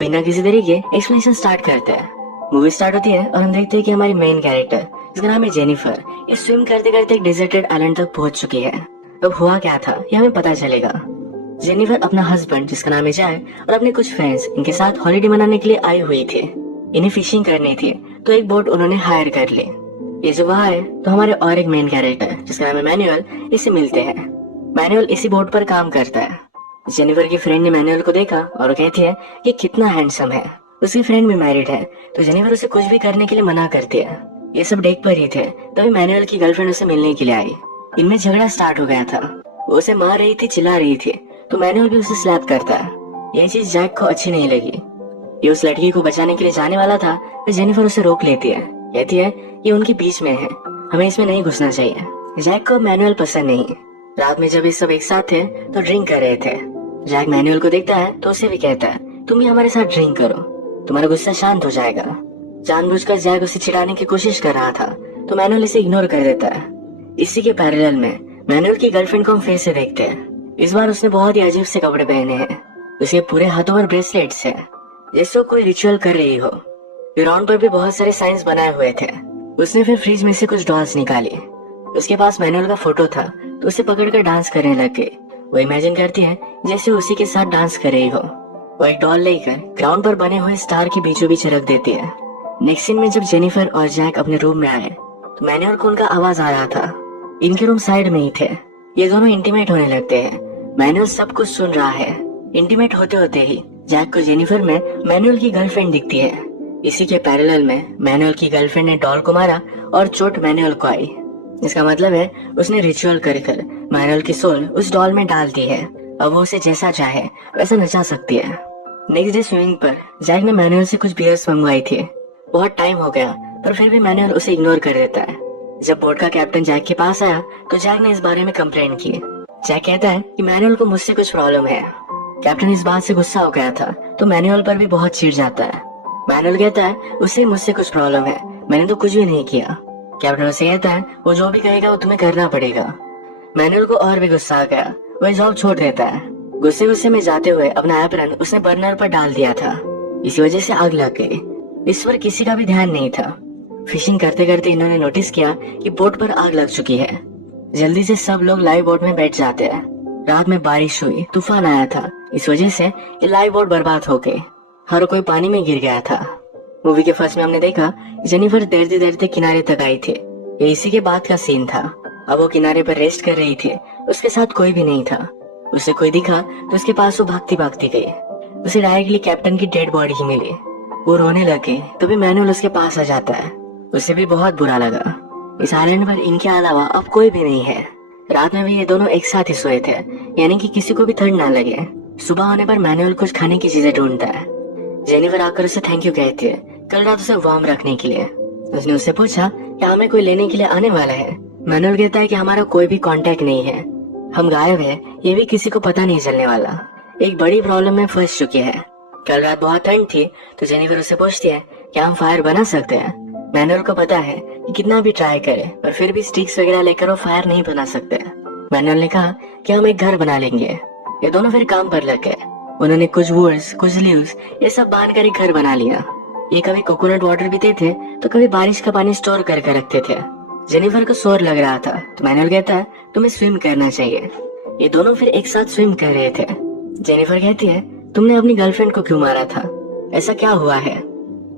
बिना किसी देरी के एक्सप्लेनेशन स्टार्ट करते हैं। मूवी स्टार्ट होती है और हम देखते हैं कि हमारी मेन कैरेक्टर जिसका नाम है जेनिफर, ये स्विम करते करते एक डिजर्टेड आइलैंड तक पहुंच चुकी है। अब हुआ क्या था ये हमें पता चलेगा। जेनिफर अपना हस्बैंड जिसका नाम है जाय और अपने कुछ फ्रेंड्स इनके साथ हॉलिडे मनाने के लिए आई हुई थी। इन्हें फिशिंग करनी थी तो एक बोट उन्होंने हायर कर ली। ये जब वहाँ है तो हमारे और एक मेन कैरेक्टर जिसका नाम है मैनुअल इसे मिलते हैं। मैनुअल इसी बोट पर काम करता है। जेनिफर की फ्रेंड ने मैनुअल को देखा और वो कहती है कि कितना हैंडसम है। उसकी फ्रेंड भी मैरिड है तो जेनिफर उसे कुछ भी करने के लिए मना करती है। ये सब डेक पर ही थे तभी मैनुअल की गर्लफ्रेंड उसे मिलने के लिए आई। इनमें झगड़ा स्टार्ट हो गया था। वो उसे मार रही थी, चिल्ला रही थी तो मैनुअल भी उसे स्लैप करता है। यह चीज जैक को अच्छी नहीं लगी। ये उस लड़की को बचाने के लिए जाने वाला था तो जेनिफर उसे रोक लेती है। कहती है ये उनके बीच में है, हमें इसमें नहीं घुसना चाहिए। जैक को मैनुअल पसंद नहीं। रात में जब ये सब एक साथ थे तो ड्रिंक कर रहे थे। जैक मैनुअल को देखता है तो उसे भी कहता है तुम भी हमारे साथ ड्रिंक करो, तुम्हारा गुस्सा शांत हो जाएगा। जानबूझकर जैक उसे चिढ़ाने की कोशिश कर रहा था तो मैनुअल इसे इग्नोर कर देता है। इसी के पैरेलल में मैनुअल की गर्लफ्रेंड को हम फिर से देखते हैं। इस बार उसने बहुत ही अजीब से कपड़े पहने हैं। उसके पूरे हाथों पर ब्रेसलेट्स है जैसे कोई रिचुअल कर रही हो। ग्राउंड पर भी बहुत सारे साइंस बनाए हुए थे। उसने फिर फ्रिज में से कुछ डॉल्स निकाली। उसके पास मैनुअल का फोटो था तो उसे पकड़कर डांस करने लग गई। वो इमेजिन करती है जैसे उसी के साथ डांस कर रही हो। वो एक डॉल लेकर ग्राउंड पर बने हुए स्टार के बीचों बीच रख देती है। नेक्स्ट सीन में जब जेनिफर और जैक अपने रूम में आए तो मैनुअल को उनका आवाज आ रहा था। इनके रूम साइड में ही थे। ये दोनों इंटीमेट होने लगते हैं। मैनुअल सब कुछ सुन रहा है। इंटीमेट होते होते ही जैक को जेनिफर में मैनुअल की गर्लफ्रेंड दिखती है। इसी के पैरेलल में मैनुअल की गर्लफ्रेंड ने डॉल को मारा और चोट मैनुअल को आई। इसका मतलब है उसने रिचुअल कर मैनुअल की सोल उस डॉल में डाल दी है। अब वो उसे जैसा चाहे वैसा नचा सकती है। नेक्स्ट डे स्विमिंग पर जैक ने मैनुअल से कुछ बियर्स मंगवाई थी। बहुत टाइम हो गया पर फिर भी मैनुअल उसे इग्नोर कर देता है। जब बोट का कैप्टन जैक के पास आया तो जैक ने इस बारे में कंप्लेंट की। जैक कहता है कि मैनुअल को मुझसे कुछ प्रॉब्लम है। कैप्टन इस बात से गुस्सा हो गया था तो मैनुअल पर भी बहुत चिढ़ जाता है। मैनुअल कहता है उसे मुझसे कुछ प्रॉब्लम है, मैंने तो कुछ भी नहीं किया। कैप्टन उसे कहता है वो जो भी कहेगा वो तुम्हें करना पड़ेगा। मैनुअल को और भी गुस्सा आ गया। वह जॉब छोड़ देता है। गुस्से गुस्से में जाते हुए अपना एप्रन उसने बर्नर पर डाल दिया था। इसी वजह से आग लग गई। इस पर किसी का भी ध्यान नहीं था। फिशिंग करते करते इन्होंने नोटिस किया कि बोट पर आग लग चुकी है। जल्दी से सब लोग लाइव बोट में बैठ जाते हैं। रात में बारिश हुई, तूफान आया था। इस वजह से ये लाइव बोट बर्बाद हो गई। हर कोई पानी में गिर गया था। मूवी के फर्स्ट में हमने देखा जेनिफर तैरते तैरते किनारे तक आई थी। ये इसी के बाद का सीन था। अब वो किनारे पर रेस्ट कर रही थी। उसके साथ कोई भी नहीं था। उसे कोई दिखा तो उसके पास वो भागती भागती गई। उसे डायरेक्टली कैप्टन की डेड बॉडी ही मिली। वो रोने लगे तभी मैनुअल उसके पास आ जाता है। उसे भी बहुत बुरा लगा। इस आइलैंड पर इनके अलावा अब कोई भी नहीं है। रात में भी ये दोनों एक साथ ही सोए थे, यानी कि किसी को भी ठंड ना लगे। सुबह होने पर मैनुअल कुछ खाने की चीजें ढूंढता है। जेनिफर आकर उसे थैंक यू कहती है कल रात उसे वार्म रखने के लिए। उसने उससे पूछा क्या हमें कोई लेने के लिए आने वाला है। मैनुअल कहता है कि हमारा कोई भी कांटेक्ट नहीं है, हम गायब है, ये भी किसी को पता नहीं चलने वाला। एक बड़ी प्रॉब्लम में फंस चुकी है। कल रात बहुत ठंड थी तो जेनिफर उससे पूछती है क्या हम फायर बना सकते हैं। मैनुअल को पता है कि कितना भी ट्राई करे पर फिर भी स्टिक्स वगैरह लेकर वो फायर नहीं बना सकते। मैनुअल ने कहा कि हम एक घर बना लेंगे। ये दोनों फिर काम पर लग गए। उन्होंने कुछ वुड्स, कुछ लीव्स ये सब बांध कर एक घर बना लिया। ये कभी कोकोनट वाटर पीते थे तो कभी बारिश का पानी स्टोर करके रखते थे। जेनिफर को शोर लग रहा था तो मैनुअल कहता है तुम्हें स्विम करना चाहिए। ये दोनों फिर एक साथ स्विम कर रहे थे। जेनिफर कहती है तुमने अपनी गर्लफ्रेंड को क्यों मारा था, ऐसा क्या हुआ है।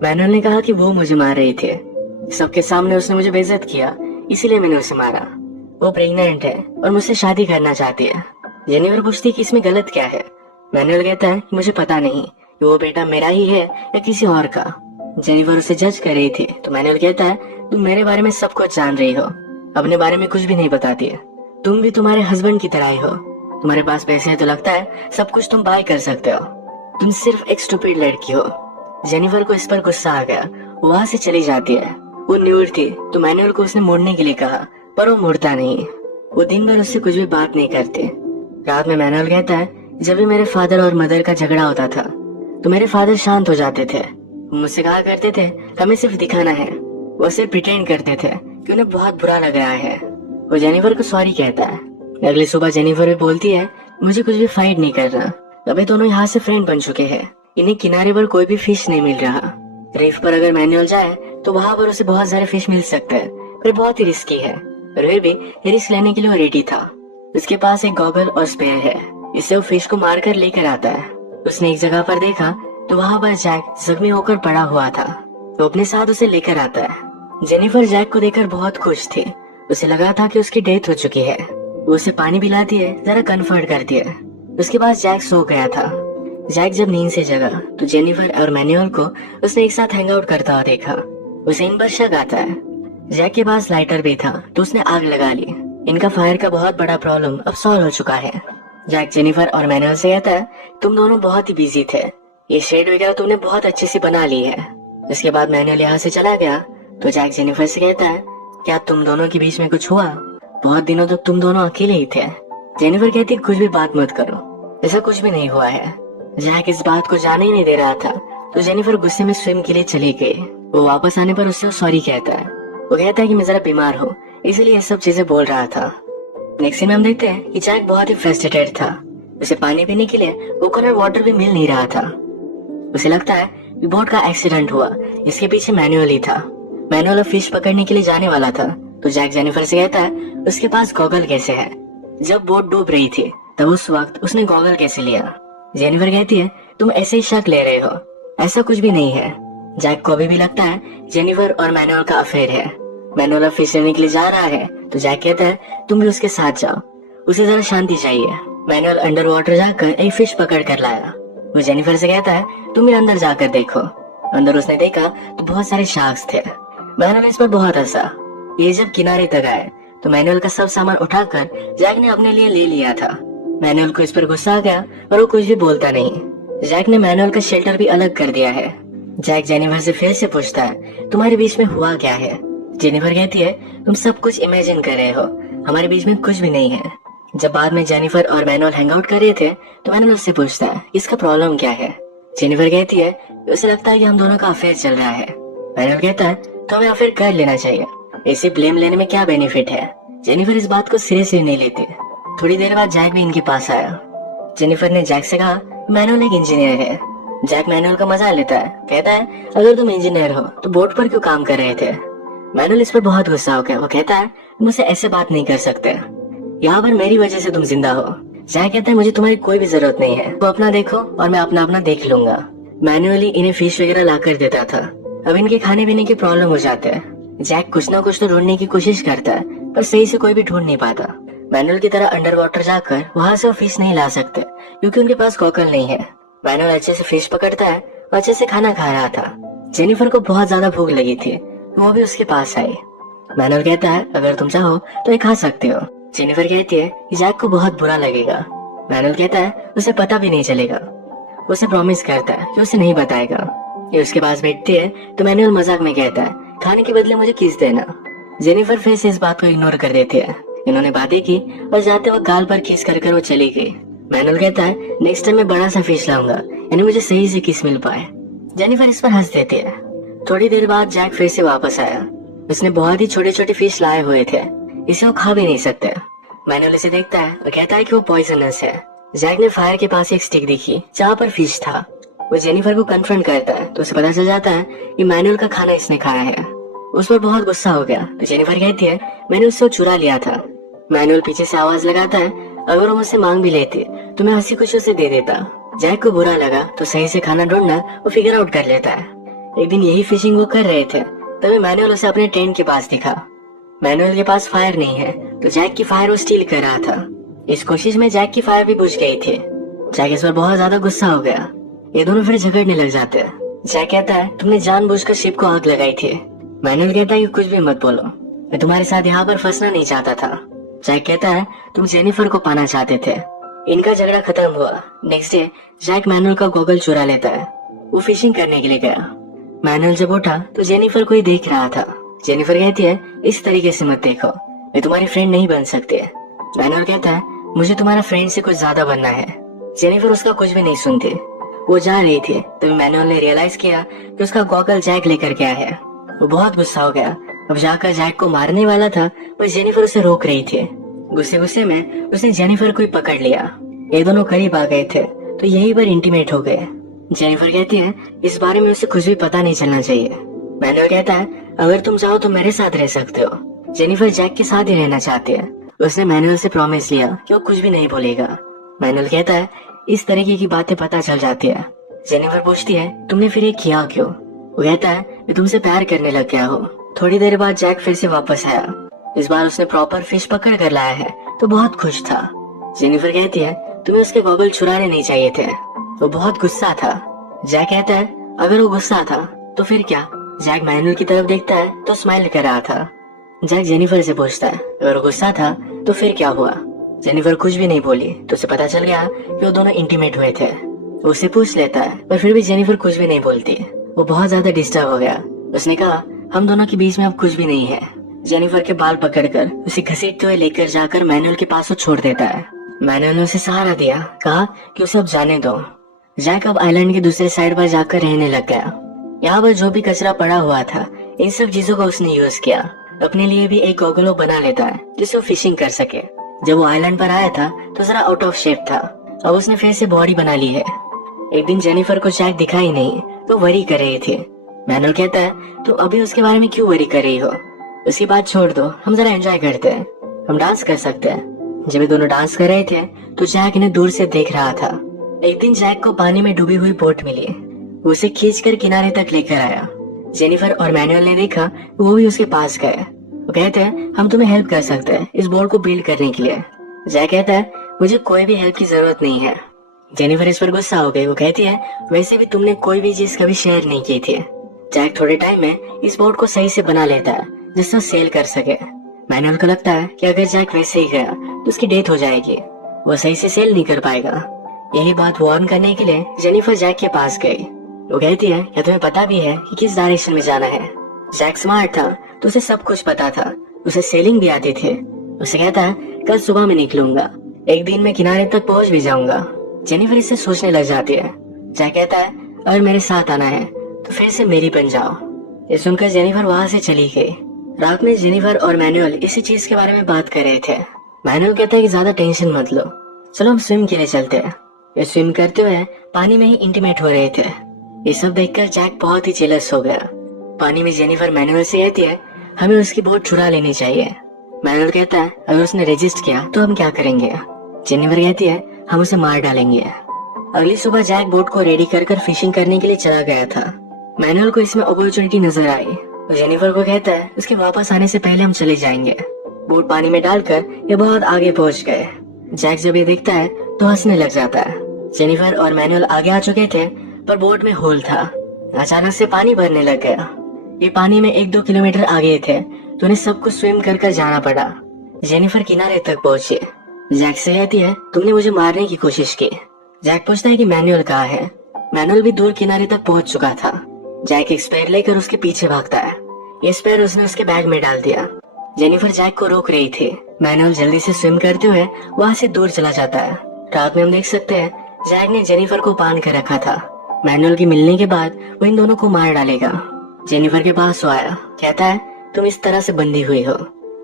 मैनुअल ने कहा कि वो मुझे मार रही थी, सबके सामने उसने मुझे बेइज्जत किया इसीलिए मैंने उसे मारा। वो प्रेग्नेंट है और मुझसे शादी करना चाहती है। जेनिफर पूछती है कि इसमें गलत क्या है। मैनुअल कहता है कि मुझे पता नहीं कि वो बेटा मेरा ही है या किसी और का। जेनिफर उसे जज कर रही थी तो मैनुअल कहता है तुम मेरे बारे में सब कुछ जान रही हो, अपने बारे में कुछ भी नहीं बताती है। तुम भी तुम्हारे हस्बैंड की तरह ही हो, तुम्हारे पास पैसे है तो लगता है सब कुछ तुम बाय कर सकते हो। तुम सिर्फ एक स्टूपिड लड़की हो। जेनिफर को इस पर गुस्सा आ गया, वो वहाँ से चली जाती है। वो न्यूड थी तो मैनुअल को उसने मुड़ने के लिए कहा पर वो मुड़ता नहीं। वो दिन भर उससे कुछ भी बात नहीं करते। रात में मैनुअल कहता है जब भी मेरे फादर और मदर का झगड़ा होता था तो मेरे फादर शांत हो जाते थे। मुझसे कहा करते थे हमें सिर्फ दिखाना है। वो सिर्फ प्रिटेंड करते थे कि उन्हें बहुत बुरा लग रहा है। वो जेनिफर को सॉरी कहता है। अगली सुबह जेनिफर भी बोलती है मुझे कुछ भी फाइट नहीं करना। अभी दोनों यहाँ से फ्रेंड बन चुके हैं। इन्हें किनारे पर कोई भी फिश नहीं मिल रहा। रीफ पर अगर मैनुअल जाए तो वहां पर उसे बहुत सारे फिश मिल सकते हैं, पर बहुत ही रिस्की है। पर फिर भी रिस्क लेने के लिए वो रेडी था। उसके पास एक गॉगल और स्पेयर है, इससे वो फिश को मारकर लेकर आता है। उसने एक जगह पर देखा तो वहां पर जैक जख्मी होकर पड़ा हुआ था, तो अपने साथ उसे लेकर आता है। जेनिफर जैक को देखकर बहुत खुश थी। उसे लगा था कि उसकी डेथ हो चुकी है। वो उसे पानी पिलाती है, जरा कंफर्ट करती है। उसके बाद जैक सो गया था। जैक जब नींद से जगा तो जेनिफर और मैनुअल को उसने एक साथ हैंग आउट करता हुआ देखा। उसे इन पर शक आता है। जैक के पास लाइटर भी था तो उसने आग लगा ली। इनका फायर का बहुत बड़ा प्रॉब्लम अब सॉल्व हो चुका है। जैक जेनिफर और मैनुअल से कहता है, तुम दोनों बहुत ही बिजी थे, ये शेड वगैरह तुमने बहुत अच्छे से बना ली है। इसके बाद मैनुअल यहाँ से चला गया तो जैक जेनिफर से कहता है, क्या तुम दोनों के बीच में कुछ हुआ? बहुत दिनों तक तुम दोनों अकेले ही थे। जेनिफर कहती, कुछ भी बात मत करो, ऐसा कुछ भी नहीं हुआ है। जैक इस बात को जाने ही नहीं दे रहा था तो जेनिफर गुस्से में स्विम के लिए चली गई। वो वापस आने पर उससे सॉरी कहता है। वो कहता है कि मैं जरा बीमार हूँ, इसलिए ये सब चीजें बोल रहा था। नेक्स्ट सीन में हम देखते हैं कि जैक बहुत ही फ्रस्ट्रेटेड था। उसे पानी पीने के लिए कोकोनट वाटर भी मिल नहीं रहा था। उसे लगता है कि बोट का एक्सीडेंट हुआ, इसके पीछे मैनुअल ही था। मैनुअल फिश पकड़ने के लिए जाने वाला था तो जैक जेनिफर से कहता है, उसके पास गॉगल कैसे है? जब बोट डूब रही थी तब उस वक्त उसने गॉगल कैसे लिया? जेनिफर कहती है, तुम ऐसे ही शक ले रहे हो, ऐसा कुछ भी नहीं है। जैक को अभी भी लगता है जेनिफर और मैनुअल का अफेयर है। मैनुअल अब फिश लेने के लिए जा रहा है तो जैक कहता है, तुम भी उसके साथ जाओ, उसे जरा शांति चाहिए। मैनुअल अंडर वाटर जाकर एक फिश पकड़ कर लाया। वो जेनिफर से कहता है, तुम भी अंदर जाकर देखो। अंदर उसने देखा तो बहुत सारे शार्क्स थे। मैनुअल इस पर बहुत हंसा। ये जब किनारे तक आए तो मैनुअल का सब सामान उठाकर जैक ने अपने लिए ले लिया था। मैनुअल को इस पर गुस्सा आ गया और वो कुछ भी बोलता नहीं। जैक ने मैनुअल का शेल्टर भी अलग कर दिया है। जैक जेनिफर से फिर से पूछता है, तुम्हारे बीच में हुआ क्या है? जेनिफर कहती है, तुम सब कुछ इमेजिन कर रहे हो, हमारे बीच में कुछ भी नहीं है। जब बाद में जेनिफर और मैनुअल हैंग आउट कर रहे थे तो मैनुअल उससे पूछता है, इसका प्रॉब्लम क्या है? जेनिफर कहती है, उसे लगता है कि हम दोनों का अफेयर चल रहा है। मैनुअल कहता है, तो हमें अफेयर कर लेना चाहिए, ऐसे ब्लेम लेने में क्या बेनिफिट है? जेनिफर इस बात को सीरियसली नहीं लेती। थोड़ी देर बाद जैक भी इनके पास आया। जेनिफर ने जैक से कहा, मैनुअल एक इंजीनियर है। जैक मैनुअल का मजा लेता है, कहता है, अगर तुम इंजीनियर हो तो बोट पर क्यों काम कर रहे थे? मैनुअल इस पर बहुत गुस्सा हो गया। वो कहता है, मुझसे ऐसे बात नहीं कर सकते, यहाँ पर मेरी वजह से तुम जिंदा हो। जैक कहता है, मुझे तुम्हारी कोई भी जरूरत नहीं है, तो अपना देखो और मैं अपना अपना देख लूंगा। मैनुअली इन्हें फिश वगैरह ला कर देता था। अब इनके खाने पीने की प्रॉब्लम हो जाते हैं। जैक कुछ ना कुछ तो ढूंढने की कोशिश करता है पर सही से कोई भी ढूंढ नहीं पाता। मैनुअल की तरह अंडर वाटर जाकर वहाँ से वो फिश नहीं ला सकते क्योंकि उनके पास गॉगल नहीं है। मैनुअल अच्छे से फिश पकड़ता है और अच्छे से खाना खा रहा था। जेनिफर को बहुत ज्यादा भूख लगी थी, वो भी उसके पास आई। मैनुअल कहता है, अगर तुम चाहो तो ये खा सकते हो। जेनिफर कहती है कि जैक को बहुत बुरा लगेगा। मैनुअल कहता है, उसे पता भी नहीं चलेगा। उसे प्रॉमिस करता है कि उसे नहीं बताएगा। ये उसके पास बैठती है तो मैनुअल मजाक में कहता है, खाने के बदले मुझे किस देना। जेनिफर फिर से इस बात को इग्नोर कर देती है। इन्होंने बातें की और जाते वक्त गाल पर किस कर वो चली गई। मैनुअल कहता है, नेक्स्ट टाइम मैं बड़ा सा फिश लाऊंगा, यानी मुझे सही से किस मिल पाए। जेनिफर इस पर हंस देती है। थोड़ी देर बाद जैक फिर से वापस आया। उसने बहुत ही छोटे छोटे फिश लाए हुए थे, इसे वो खा भी नहीं सकते। मैनुअल इसे देखता है और कहता है कि वो पॉइजनस है। जैक ने फायर के पास एक स्टिक देखी जहाँ पर फिश था। वो जेनिफर को कन्फ्रंट करता है तो उसे पता चल जाता है कि मैनुअल का खाना इसने खाया है। उस पर बहुत गुस्सा हो गया तो जेनिफर कहती है, मैंने उससे चुरा लिया था। मैनुअल पीछे से आवाज लगाता है, अगर वो मुझसे मांग भी लेती तो मैं हंसी खुशी उसे दे देता। जैक को बुरा लगा तो सही से खाना ढूंढना वो फिगर आउट कर लेता है। एक दिन यही फिशिंग वो कर रहे थे तभी मैनुअल उसे अपने टेंट के पास दिखा। मैनुअल के पास फायर नहीं है तो जैक की फायर वो स्टील कर रहा था। इस कोशिश में जैक की फायर भी बुझ गई थी। जैक इस पर बहुत ज्यादा गुस्सा हो गया। ये दोनों फिर झगड़ने लग जाते हैं। जैक कहता है, तुमने जानबूझकर शिप को आग लगाई थी। मैनुअल कहता है कि कुछ भी मत बोलो, मैं तुम्हारे साथ यहाँ पर फंसना नहीं चाहता था। जैक कहता है, तुम जेनिफर को पाना चाहते थे। इनका झगड़ा खत्म हुआ। नेक्स्ट डे जैक मैनुअल का गॉगल चुरा लेता है। वो फिशिंग करने के लिए गया। मैनुअल जब उठा तो जेनिफर को ही देख रहा था। जेनिफर कहती है, इस तरीके से मत देखो, मैं तुम्हारी फ्रेंड नहीं बन सकती। मैनुअल कहता है, मुझे तुम्हारा फ्रेंड से कुछ ज्यादा बनना है। जेनिफर उसका कुछ भी नहीं सुनती। वो जा रही थी तभी मैनुअल ने रियलाइज किया कि उसका गॉगल जैक लेकर गया है। वो बहुत गुस्सा हो गया। अब जाकर जैक को मारने वाला था पर जेनिफर उसे रोक रही थी। गुस्से गुस्से में उसने जेनिफर को ही पकड़ लिया। ये दोनों करीब आ गए थे तो यहीं पर इंटीमेट हो गए। जेनिफर कहती है इस बारे में उसे कुछ भी पता नहीं चलना चाहिए। मैनुअल कहता है अगर तुम चाहो तो मेरे साथ रह सकते हो। जेनिफर जैक के साथ ही रहना चाहती है। उसने मैनुअल से प्रॉमिस लिया कि वो कुछ भी नहीं बोलेगा। मैनुअल कहता है इस तरीके की बातें पता चल जाती है। जेनिफर पूछती है तुमने फिर ये किया क्यों? वो कहता है मैं तुमसे प्यार करने लग गया हूँ। थोड़ी देर बाद जैक फिर से वापस आया। इस बार उसने प्रॉपर फिश पकड़ कर लाया है तो बहुत खुश था। जेनिफर कहती है तुम्हें उसके गॉगल चुराने नहीं चाहिए थे। वो बहुत गुस्सा था। जैक कहता है अगर वो गुस्सा था तो फिर क्या? जैक मैनुअल की तरफ देखता है तो स्माइल कर रहा था। जैक जेनिफर से पूछता है अगर वो गुस्सा था तो फिर क्या हुआ? जेनिफर कुछ भी नहीं बोली तो उसे पता चल गया कि वो दोनों इंटीमेट हुए थे। वो उसे पूछ लेता है पर फिर भी जेनिफर कुछ भी नहीं बोलती। वो बहुत ज्यादा डिस्टर्ब हो गया। उसने कहा हम दोनों के बीच में अब कुछ भी नहीं है। जेनिफर के बाल पकड़कर उसे घसीटते हुए लेकर जाकर मैनुअल के पास वो छोड़ देता है। मैनुअल ने उसे सहारा दिया, कहा कि उसे अब जाने दो। जैक अब आइलैंड के दूसरे साइड पर जाकर रहने लग गया। यहाँ पर जो भी कचरा पड़ा हुआ था इन सब चीजों का उसने यूज किया। अपने लिए भी एक गॉगल बना लेता है जिससे वो फिशिंग कर सके। जब वो आइलैंड पर आया था तो जरा आउट ऑफ शेप था। अब उसने फिर से बॉडी बना ली है। एक दिन जेनिफर को जैक दिखा ही नहीं तो वरी कर रही थी। मैनुअल कहता है तो अभी उसके बारे में क्यों वरी कर रही हो? उसकी बात छोड़ दो, हम जरा एंजॉय करते हैं, हम डांस कर सकते हैं। जब ये दोनों डांस कर रहे थे तो जैक इन्हें दूर से देख रहा था। एक दिन जैक को पानी में डूबी हुई बोट मिली। वो उसे खींचकर किनारे तक लेकर आया। जेनिफर और मैनुअल ने देखा वो भी उसके पास गए। वो कहते हैं हम तुम्हें हेल्प कर सकते हैं इस बोट को बिल्ड करने के लिए। जैक कहता है मुझे कोई भी हेल्प की जरूरत नहीं है। जेनिफर इस पर गुस्सा हो गई। वो कहती है वैसे भी तुमने कोई भी चीज कभी शेयर नहीं की थी। जैक थोड़े टाइम में इस बोट को सही से बना लेता है जिससे वो सेल कर सके। मैनुअल को लगता है कि अगर जैक वैसे ही गया तो उसकी डेथ हो जाएगी, वो सही से सेल नहीं कर पाएगा। यही बात वार्न करने के लिए जेनिफर जैक के पास गई। वो कहती है क्या तुम्हें पता भी है कि किस डायरेक्शन में जाना है? जैक स्मार्ट था तो उसे सब कुछ पता था। उसे सेलिंग भी आती थी। उसे कहता है कल सुबह में निकलूंगा, एक दिन में किनारे तक पहुंच भी जाऊंगा। जेनिफर इससे सोचने लग जाती है। जैक कहता है अगर मेरे साथ आना है तो फिर से मेरी बन जाओ। ये सुनकर जेनिफर वहां से चली गई। रात में जेनिफर और मैनुअल इसी चीज के बारे में बात कर रहे थे। मैनुअल कहता है कि ज्यादा टेंशन मत लो, चलो हम स्विम के लिए चलते हैं। ये स्विम करते हुए पानी में ही इंटीमेट हो रहे थे। ये सब देखकर जैक बहुत ही जेलस हो गया। पानी में जेनिफर मैनुअल से कहती है हमें उसकी बोट चुरा लेनी चाहिए। मैनुअल कहता है अगर उसने रजिस्ट किया तो हम क्या करेंगे? जेनिफर कहती है हम उसे मार डालेंगे। अगली सुबह जैक बोट को रेडी कर फिशिंग करने के लिए चला गया था। मैनुअल को इसमें अपॉर्चुनिटी नजर आई। तो जेनिफर को कहता है उसके वापस आने से पहले हम चले जाएंगे। बोट पानी में डालकर ये बहुत आगे पहुंच गए। जैक जब ये देखता है तो हंसने लग जाता है। जेनिफर और मैनुअल आगे आ चुके थे पर बोट में होल था। अचानक से पानी भरने लग गया। ये पानी में 1-2 किलोमीटर आगे थे तो उन्हें सब कुछ स्विम कर जाना पड़ा। जेनिफर किनारे तक पहुंची। जैक से कहती है तुमने मुझे मारने की कोशिश की। जैक पूछता है कि मैनुअल कहाँ है? मैनुअल भी दूर किनारे तक पहुंच चुका था। जैक एक स्पेयर लेकर उसके पीछे भागता है। ये स्पेयर उसने उसके बैग में डाल दिया। जेनिफर जैक को रोक रही थी। मैनुअल जल्दी से स्विम करते हुए वहाँ से दूर चला जाता है। रात में हम देख सकते हैं जैक ने जेनिफर को बांध कर रखा था। मैनुअल के मिलने के बाद वो इन दोनों को मार डालेगा। जेनिफर के पास वो आया, कहता है तुम इस तरह से बंधी हुई हो,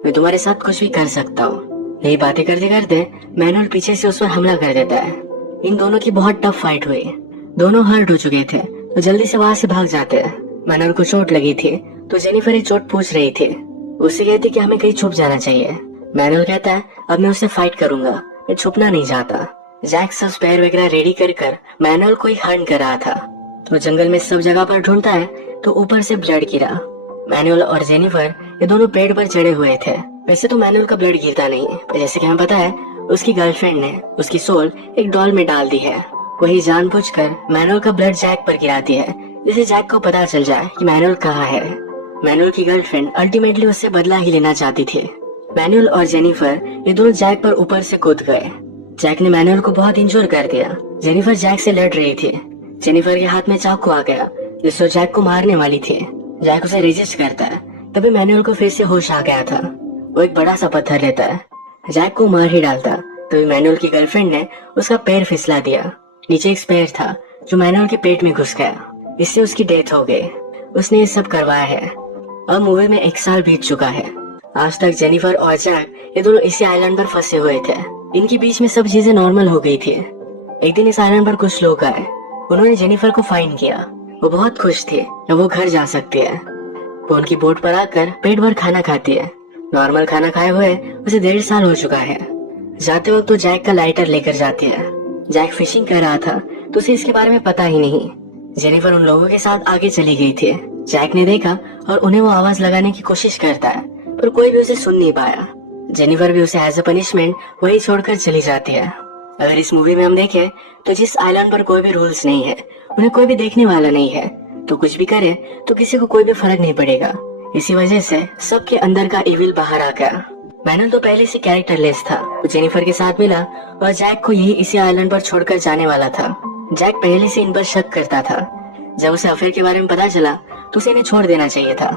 मैं तुम्हारे साथ कुछ भी कर सकता हूँ। यही बातें करते करते मैनुअल पीछे से उस पर हमला कर देता है। इन दोनों की बहुत टफ फाइट हुई। दोनों हर्ट हो चुके थे तो जल्दी से वहाँ से भाग जाते हैं। मैनुअल को चोट लगी थी तो जेनिफर ये चोट पूछ रही थी। उससे कहती कि हमें कहीं छुप जाना चाहिए। मैनुअल कहता है अब मैं उससे फाइट करूंगा, मैं छुपना नहीं चाहता। जैक सब स्पेयर वगैरह रेडी कर मैनुअल को ही हर्ट कर रहा था। तो जंगल में सब जगह पर ढूंढता है तो ऊपर से ब्लड गिरा। मैनुअल और जेनिफर ये दोनों पेड़ पर चढ़े हुए थे। वैसे तो मैनुअल का ब्लड गिरता नहीं, पर जैसे कि हमें पता है उसकी गर्लफ्रेंड ने उसकी सोल एक डॉल में डाल दी है। वही जानबूझकर मैनुअल का ब्लड जैक पर गिराती है जिससे जैक को पता चल जाए कि मैनुअल कहाँ है। मैनुअल की गर्लफ्रेंड अल्टीमेटली उससे बदला ही लेना चाहती थी। मैनुअल और जेनिफर ये दोनों जैक पर ऊपर से कूद गए। जैक ने मैनुअल को बहुत इंजोर कर दिया। जेनिफर जैक से लड़ रही थी। जेनिफर के हाथ में चाकू आ गया जिससे जैक को मारने वाली थी। जैक उसे रेजिस्ट करता है। तभी मैनुअल को फिर से होश आ गया था। वो एक बड़ा सा पत्थर लेता है, जैक को मार ही डालता। तभी मैनुअल की गर्लफ्रेंड ने उसका पैर फिसला दिया। नीचे एक स्पेयर था जो मैनुअल के पेट में घुस गया, इससे उसकी डेथ हो गई। उसने ये सब करवाया है। अब मूवी में 1 साल बीत चुका है। आज तक जेनिफर और जैक ये दोनों इसी आइलैंड पर फंसे हुए थे। इनके बीच में सब चीजें नॉर्मल हो गई थी। एक दिन इस आइलैंड पर कुछ लोग आए। उन्होंने जेनिफर को फाइंड किया। वो बहुत खुश थी, अब वो घर जा सकती है। वो उनकी बोट पर आकर पेट भर खाना खाती है। नॉर्मल खाना खाए हुए उसे 1.5 साल हो चुका है। जाते वक्त तो जैक का लाइटर लेकर जाती है। जैक फिशिंग कर रहा था तो उसे इसके बारे में पता ही नहीं। जेनिफर उन लोगों के साथ आगे चली गई थी। जैक ने देखा और उन्हें वो आवाज लगाने की कोशिश करता है, पर कोई भी उसे सुन नहीं पाया। जेनिफर भी उसे एज अ पनिशमेंट वही छोड़कर चली जाती है। अगर इस मूवी में हम देखें तो जिस आइलैंड पर कोई भी रूल्स नहीं है, उन्हें कोई भी देखने वाला नहीं है, तो कुछ भी करे तो किसी को कोई भी फर्क नहीं पड़ेगा। इसी वजह से सबके अंदर का इविल बाहर आ गया। मैनन तो पहले से कैरेक्टरलेस था। वो जेनिफर के साथ मिला और जैक को यही इसी आइलैंड पर छोड़कर जाने वाला था। जैक पहले से इन पर शक करता था। जब उसे अफेयर के बारे में पता चला तो उसे इन्हें छोड़ देना चाहिए था।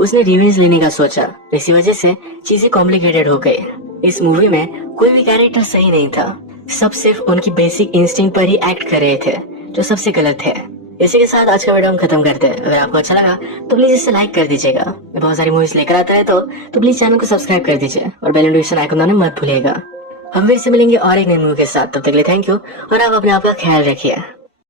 उसने रिवेंज लेने का सोचा, इसी वजह से चीजें कॉम्प्लिकेटेड हो गई। इस मूवी में कोई भी कैरेक्टर सही नहीं था। सब सिर्फ उनकी बेसिक इंस्टिंक्ट पर ही एक्ट कर रहे थे, जो सबसे गलत है। इसी के साथ आज का वीडियो हम खत्म करते हैं। अगर आपको अच्छा लगा तो प्लीज इसे लाइक कर दीजिएगा। मैं बहुत सारी मूवीज लेकर आता है तो प्लीज चैनल को सब्सक्राइब कर दीजिए और बेल नोटिफिकेशन आइकन दबाना मत भूलिएगा। हम फिर से मिलेंगे और एक नई मूवी के साथ। तब तक के लिए थैंक यू और आप अपने आप का ख्याल रखिए।